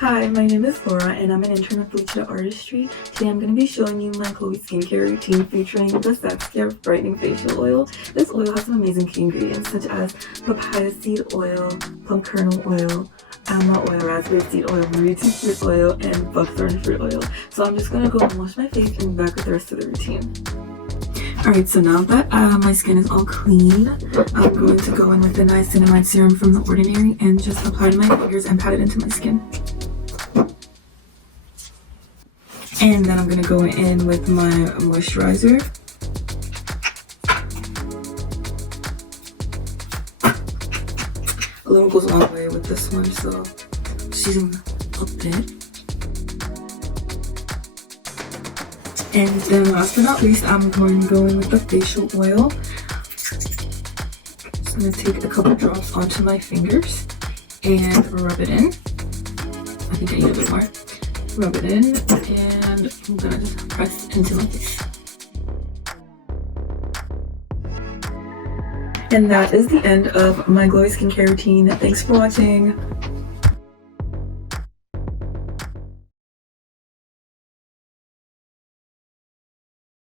Hi, my name is Laura and I'm an intern at Felicheeta Artistry. Today I'm going to be showing you my glowy skincare routine featuring the Saskya Brightening Facial Oil. This oil has some amazing key ingredients such as papaya seed oil, plum kernel oil, almond oil, raspberry seed oil, meridian fruit oil, and buckthorn fruit oil. So I'm just going to go and wash my face and be back with the rest of the routine. Alright, so now that my skin is all clean, I'm going to go in with the niacinamide serum from The Ordinary and just apply to my fingers and pat it into my skin. And then I'm going to go in with my moisturizer. A little goes a long way with this one, so just using a bit. And then last but not least, I'm going to go in with the facial oil. Just going to take a couple drops onto my fingers and rub it in. I think I need a bit more. Rub it in, and I'm going to just press into my face. And that is the end of my glowy skincare routine. Thanks for watching.